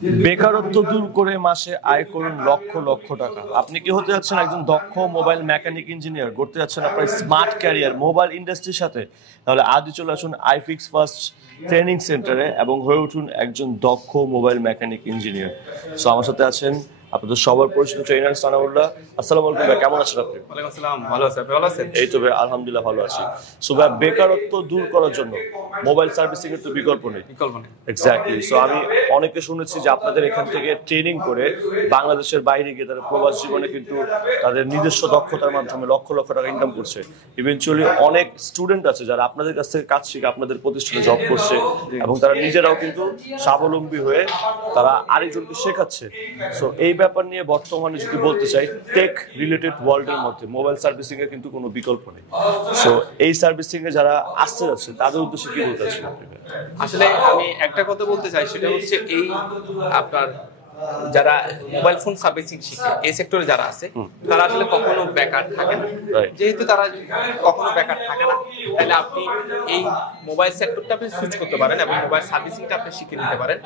বেকারত্ব দূর করে মাসে আয় করুন লক্ষ লক্ষ টাকা। আপনি কি হতে যাচ্ছেন একজন দক্ষ মোবাইল মেকানিক ইঞ্জিনিয়ার, করতে যাচ্ছেন আপনার স্মার্ট ক্যারিয়ার মোবাইল ইন্ডাস্ট্রির সাথে, তাহলে আজই চলে আসুন আইফিক্স ফার্স্ট ট্রেনিং সেন্টারে এবং হয়ে উঠুন একজন দক্ষ মোবাইল মেকানিক ইঞ্জিনিয়ার। সো আমার সাথে আছেন আপনাদের সবার পরিচিত ট্রেনার সানাউল্লাহ। আসসালামু আলাইকুম ভাই, কেমন আছেন আপনি? ওয়ালাইকুম আসসালাম, ভালো আছেন? ভালো আছেন? এই তো ভাই আলহামদুলিল্লাহ ভালো আছি। সো ভাই, বেকারত্ব দূর করার জন্য মোবাইল সার্ভিসিং এর তো বিকল্প নেই। এক্স্যাক্টলি। সো আমি অনেকে শুনেছি যে আপনাদের এখান থেকে ট্রেনিং করে বাংলাদেশের বাইরে গিয়ে তারা প্রবাস জীবনে কিন্তু তাদের নিজস্ব দক্ষতার মাধ্যমে লক্ষ লক্ষ টাকা ইনকাম করছে। ইভেনচুয়ালি অনেক স্টুডেন্ট আছে যারা আপনাদের কাছ থেকে কাজ শিখে আপনাদের প্রতিষ্ঠানে জব করছে এবং তারা নিজেরাও কিন্তু স্বাবলম্বী হয়ে তারা আরেকজনকে শেখাচ্ছে। সো এই ব্যাপার নিয়ে বর্তমানে যদি বলতে চাই, টেক রিলেটেড ওয়ার্ল্ডের মধ্যে মোবাইল সার্ভিসিং এর কিন্তু কোনো বিকল্প নেই। সো এই সার্ভিসিং এ যারা আসতে যাচ্ছে তাদের উদ্দেশ্যে কি বলতে চাচ্ছেন আপনি? আসলে আমি একটা কথা বলতে চাই, সেটা হচ্ছে এই আপনার যারা মোবাইল ফোন সার্ভিসিং শিখে এই সেক্টরে যারা আছে তারা আসলে কখনো বেকার থাকে না। যেহেতু তারা কখনো বেকার থাকে না, তাহলে আপনি এই মোবাইল সেক্টরটা আপনি সুইচ করতে পারেন এবং মোবাইল সার্ভিসিংটা আপনি শিখে নিতে পারেন।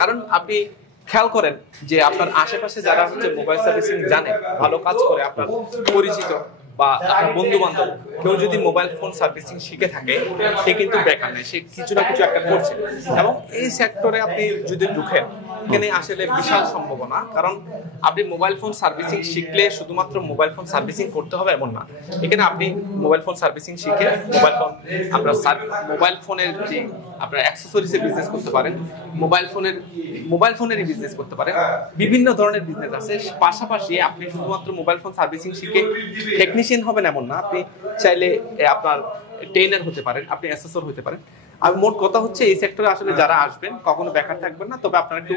কারণ আপনি খেয়াল করেন যে আপনার আশেপাশে যারা হচ্ছে মোবাইল সার্ভিসিং জানে, ভালো কাজ করে, আপনার পরিচিত বা আপনার বন্ধু বান্ধব কেউ যদি মোবাইল ফোন সার্ভিসিং শিখে থাকে, সে কিন্তু বেকার নেই, সে কিছু না কিছু একটা করছে। এবং এই সেক্টরে আপনি যদি ঢুকেন, এখানে আসলে বিশাল সম্ভাবনা। কারণ আপনি মোবাইল ফোন সার্ভিসিং শিখলে শুধুমাত্র মোবাইল ফোন সার্ভিসিং করতে হবে এমন না। এখানে আপনি মোবাইল ফোন সার্ভিসিং শিখে মোবাইল ফোনের যে আপনার অ্যাক্সেসরিজের বিজনেস করতে পারেন, মোবাইল ফোনেরই বিজনেস করতে পারেন, বিভিন্ন ধরনের বিজনেস আছে। পাশাপাশি আপনি শুধুমাত্র মোবাইল ফোন সার্ভিসিং শিখে টেকনিশিয়ান হবেন এমন না, আপনি চাইলে আপনার ট্রেনার হতে পারেন, আপনি অ্যাসেসর হতে পারেন। আর মোট কথা হচ্ছে এই সেক্টরে আসলে যারা আসবেন কখনো বেকার থাকবেন না। তবে আপনার একটু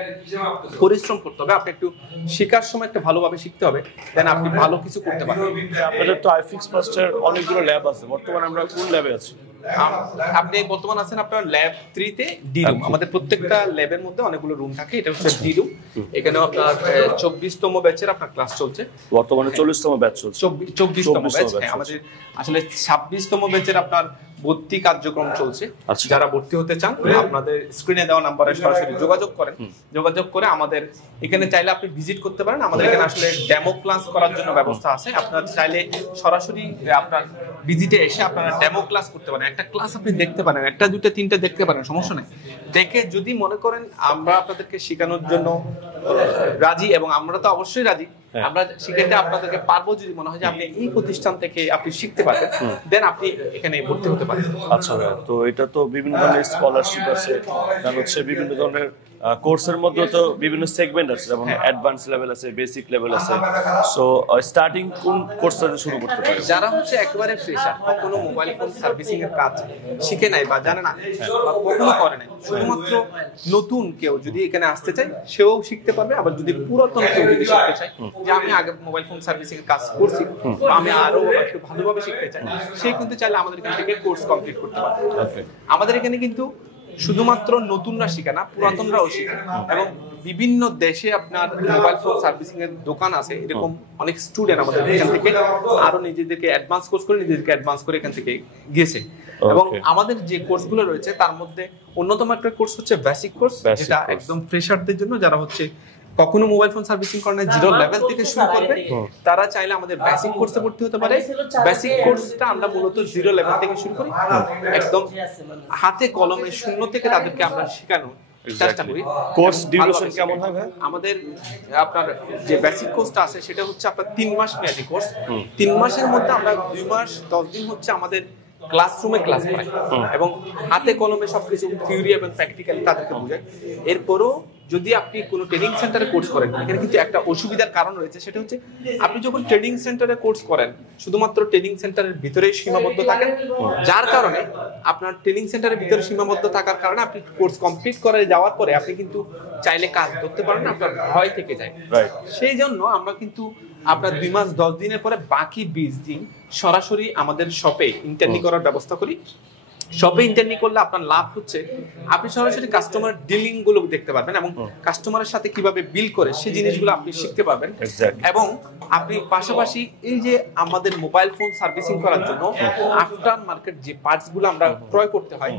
পরিশ্রম করতে হবে, আপনি একটু শেখার সময় একটু ভালোভাবে শিখতে হবে, দেন আপনি ভালো কিছু করতে পারবেন। আপনাদের তো আইফিক্স ফার্স্টের অনেকগুলো ল্যাব আছে, বর্তমানে আমরা কোন ল্যাবে আছি? আপনি বর্তমান আছেন আপনার ল্যাব 3 তে, ডি রুম। আমাদের প্রত্যেকটা ল্যাবের মধ্যে অনেকগুলো রুম থাকে, এটা হচ্ছে ডি রুম। এখানে আপনার 24তম ব্যাচের আপনার ক্লাস চলছে, বর্তমানে 40তম ব্যাচ চলছে। 24তম ব্যাচ। আমাদের আসলে 26তম ব্যাচের আপনার ভর্তি কার্যক্রম চলছে। যারা ভর্তি হতে চান, আপনাদের স্ক্রিনে দেওয়া নাম্বারে সরাসরি যোগাযোগ করেন। যোগাযোগ করে আমাদের এখানে চাইলে আপনি ভিজিট করতে পারেন। আমাদের এখানে আসলে ডেমো ক্লাস করার জন্য ব্যবস্থা আছে। আপনারা চাইলে সরাসরি আপনার ভিজিটে এসে আপনারা ডেমো ক্লাস করতে পারেন। একটা ক্লাস আপনি দেখতে পারেন, একটা দুটো তিনটা দেখতে পারেন, সমস্যা নেই। দেখে যদি মনে করেন আমরা আপনাদেরকে শেখানোর জন্য রাজি, এবং আমরা তো অবশ্যই রাজি, আমরা শিখাতে আপনাদেরকে পারবো, যদি মনে হয় যে আপনি এই প্রতিষ্ঠান থেকে আপনি শিখতে পারবেন, দেন আপনি এখানে ভর্তি হতে পারেন। আচ্ছা, তো এটা তো বিভিন্ন ধরনের স্কলারশিপ আছে, কারণ হচ্ছে বিভিন্ন ধরনের কোর্সের মধ্যে তো বিভিন্ন সেগমেন্ট আছে, যেমন অ্যাডভান্স লেভেল আছে, বেসিক লেভেল আছে। সো স্টার্টিং কোন কোর্স থেকে শুরু করতে পারে? যারা হচ্ছে একেবারে ফ্রেশার, কখনো মোবাইল ফোন সার্ভিসিং এর কাজ শিখে নাই বা জানে না বা কখনো করে নাই, শুধুমাত্র নতুন কেউ যদি এখানে আসতে চায় সেও শিখতে পারবে। আবার যদি পুরাতন কেউ যদি শিখতে চায়, যে আমি আগে মোবাইল ফোন সার্ভিসিং এর কাজ করছি, আমি আরো একটু ভালোভাবে শিখতে চাই, সে কিন্তু চাইলে আমাদের এখান থেকে কোর্স কমপ্লিট করতে পারবে। আমাদের এখানে কিন্তু শুধুমাত্র নতুনরা শিখে না, পুরাতনরাও শিখে। এবং বিভিন্ন দেশে আপনার মোবাইল ফোন সার্ভিসিং এর দোকান আছে, এরকম অনেক স্টুডেন্ট আমাদের এখান থেকে আরো নিজেদেরকে অ্যাডভান্স কোর্স করে এখান থেকে গিয়েছে। এবং আমাদের যে কোর্সগুলো রয়েছে তার মধ্যে অন্যতম একটা কোর্স হচ্ছে বেসিক কোর্স, যেটা একদম ফ্রেশারদের জন্য, যারা হচ্ছে কখনো মোবাইল ফোন সার্ভিসিং করেন, জিরো লেভেল থেকে শুরু করবে, তারা চাইলে আমাদের বেসিক কোর্সে ভর্তি হতে পারে। বেসিক কোর্সটা আমরা মূলত জিরো লেভেল থেকে শুরু করি, একদম হাতে কলমে শূন্য থেকে তাদেরকে আমরা শেখানো চেষ্টা করি। কোর্স ডিউরেশন কেমন হয় ভাই? আমাদের আপনার যে বেসিক কোর্সটা আছে সেটা হচ্ছে আপনার 3 মাস মেয়াদী কোর্স। 3 মাসের মধ্যে আমরা 2 মাস 10 দিন হচ্ছে আমাদের ক্লাসরুমে ক্লাস করাই এবং হাতে কলমে সবকিছু থিওরি এবং প্র্যাকটিক্যাল তাদেরকে বোঝাই। এরপরও যদি আপনি কোনো ট্রেনিং সেন্টারে কোর্স করেন, এখানে কিন্তু একটা অসুবিধার কারণ রয়েছে, সেটা হচ্ছে আপনি যখন ট্রেনিং সেন্টারে কোর্স করেন শুধুমাত্র ট্রেনিং সেন্টারের ভিতরেই সীমাবদ্ধ থাকেন, যার কারণে আপনার ট্রেনিং সেন্টারের ভিতরে সীমাবদ্ধ থাকার কারণে আপনি কোর্স কমপ্লিট করে যাওয়ার পরে আপনি কিন্তু চাইলে কাজ করতে পারেন না, আপনার ভয় থেকে যায়। সেই জন্য আমরা কিন্তু আপনার 2 মাস 10 দিনের পরে বাকি 20 দিন সরাসরি আমাদের শপে ইন্টার্নি করার ব্যবস্থা করি। শপে ইন্টারনি করলে আপনার লাভ হচ্ছে আপনি সরাসরি কাস্টমার ডিলিং গুলো দেখতে পারবেন এবং কাস্টমারের সাথে কিভাবে বিল করে সেই জিনিসগুলো আপনি শিখতে পারবেন। এবং আপনি পাশাপাশি এই যে আমাদের মোবাইল ফোন সার্ভিসিং করার জন্য আফটার মার্কেট যে পার্টস গুলো আমরা ক্রয় করতে হয়,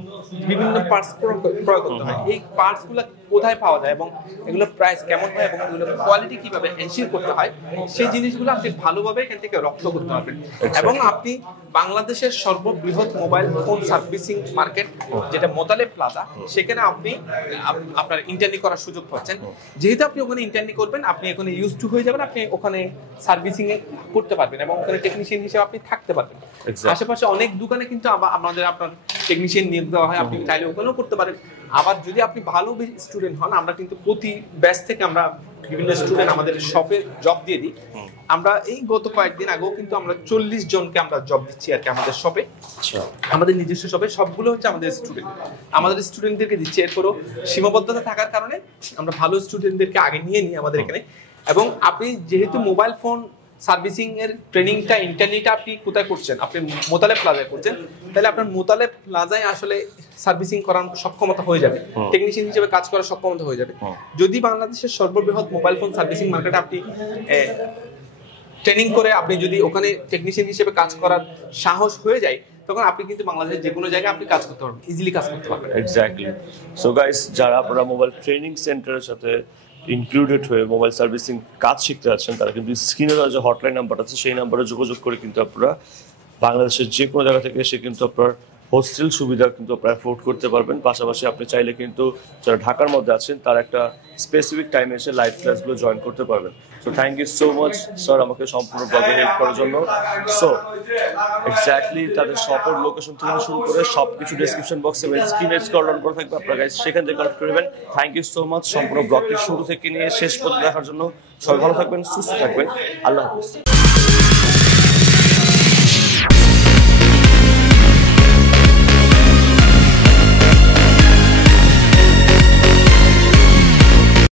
বিভিন্ন পার্টস ক্রয় করতে হয়, এই পার্টস গুলো কোথায় পাওয়া যায় এবং এগুলোর প্রাইস কেমন হয় এবং এগুলোর কোয়ালিটি কিভাবে এনশিওর করতে হয় সেই জিনিসগুলো আপনি ভালোভাবে এখান থেকে রপ্ত করতে পারবেন। এবং আপনি বাংলাদেশের সর্ববৃহৎ মোবাইল ফোন সার্ভিসিং মার্কেট যেটা মোতালেব প্লাজা, সেখানে আপনি আপনার ইন্টারনি করার সুযোগ পাচ্ছেন। যেহেতু আপনি ওখানে ইন্টারনি করবেন, আপনি ওখানে ইউজ টু হয়ে যাবেন, আপনি ওখানে সার্ভিসিং এ করতে পারবেন এবং ওখানে টেকনিশিয়ান হিসেবে আপনি থাকতে পারবেন। আশেপাশে অনেক দোকানে কিন্তু আমাদের আপনার টেকনিশিয়ান নিয়োগ দেওয়া হয়, আপনি চাইলে ওখানেও করতে পারেন। আবার যদি আপনি ভালো স্টুডেন্ট হন, আমরা কিন্তু প্রতি ব্যাচ থেকে আমরা বিভিন্ন স্টুডেন্ট আমাদের শপে জব দিয়ে দিই। আমরা এই গত কয়েকদিন আগেও কিন্তু আমরা 40 জনকে আমরা জব দিচ্ছি আর কি আমাদের শপে, আমাদের নিজস্ব শপে। সবগুলো হচ্ছে আমাদের স্টুডেন্ট, আমাদের স্টুডেন্টদেরকে দিচ্ছি। এরপরও সীমাবদ্ধতা থাকার কারণে আমরা ভালো স্টুডেন্টদেরকে আগে নিয়ে নিই আমাদের এখানে। এবং আপনি যেহেতু মোবাইল ফোন সার্ভিসিং এর ট্রেনিংটা ইন্টারনেটটা আপনি কোথায় করছেন, আপনি মোতালেব প্লাজায় করছেন, তাহলে আপনার মোতালেব প্লাজায় আসলে সার্ভিসিং করার সক্ষমতা হয়ে যাবে, টেকনিশিয়ান হিসেবে কাজ করার সক্ষমতা হয়ে যাবে। যদি বাংলাদেশের সর্ববৃহৎ মোবাইল ফোন সার্ভিসিং মার্কেটে আপনি ট্রেনিং করে আপনি যদি ওখানে টেকনিশিয়ান হিসেবে কাজ করার সাহস হয়ে যায়, তখন আপনি কিন্তু বাংলাদেশের যে কোনো জায়গায় আপনি কাজ করতে পারবেন, ইজিলি কাজ করতে পারবেন। এক্স্যাক্টলি। সো গাইস, যারা আপনারা মোবাইল ট্রেনিং সেন্টারের সাথে ইনক্লুডেড হয়ে মোবাইল সার্ভিসিং কাজ শিখতে যাচ্ছেন, তারা কিন্তু স্ক্রিনে যে হটলাইন নাম্বার আছে সেই নাম্বারে যোগাযোগ করে কিন্তু আপনারা বাংলাদেশের যে কোনো জায়গা থেকে এসে কিন্তু আপনার হোস্টেল সুবিধা কিন্তু আপনারা অ্যাফোর্ড করতে পারবেন। পাশাপাশি আপনি চাইলে কিন্তু যারা ঢাকার মধ্যে আছেন তারা একটা স্পেসিফিক টাইমে এসে লাইভ ক্লাসগুলো জয়েন করতে পারবেন। So thank you so much sir আমাকে সম্পূর্ণ ব্লগে হেল্প করার জন্য। সো এক্স্যাক্টলি তাদের শপের লোকেশন থেকে শুরু করে সব কিছু ডেসক্রিপশন বক্সে স্ক্রিনে স্ক্রল ডাউন করে থাকবে, আপনারা গাইস সেখান থেকে কালেক্ট করবেন। থ্যাংক ইউ সো মাচ সম্পূর্ণ ব্লগটি শুরু থেকে নিয়ে শেষ পর্যন্ত দেখার জন্য। সবাই ভালো থাকবেন, সুস্থ থাকবেন, আল্লাহ হাফেজ।